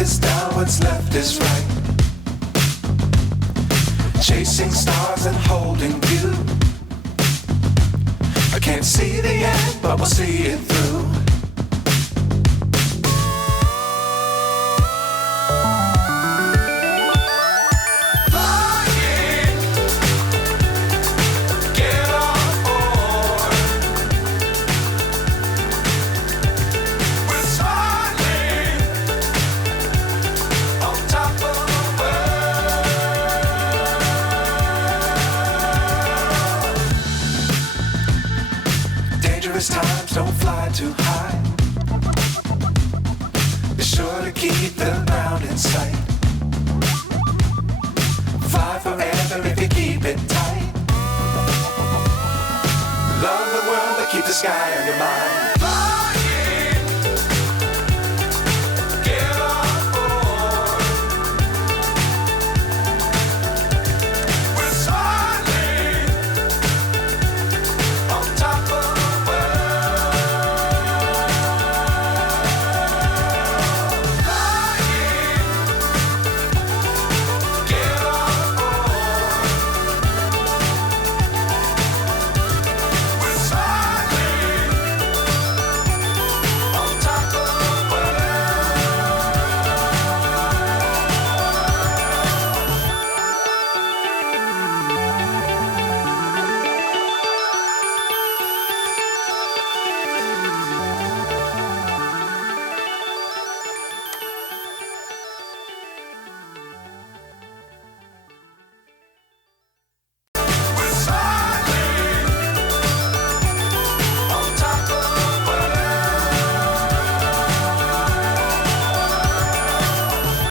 is down, what's left is right. Chasing stars and holding you. I can't see the end, but we'll see it through. Times don't fly too high. Be sure to keep the ground in sight. Fly forever if you keep it tight. Love the world, but keep the sky on your mind.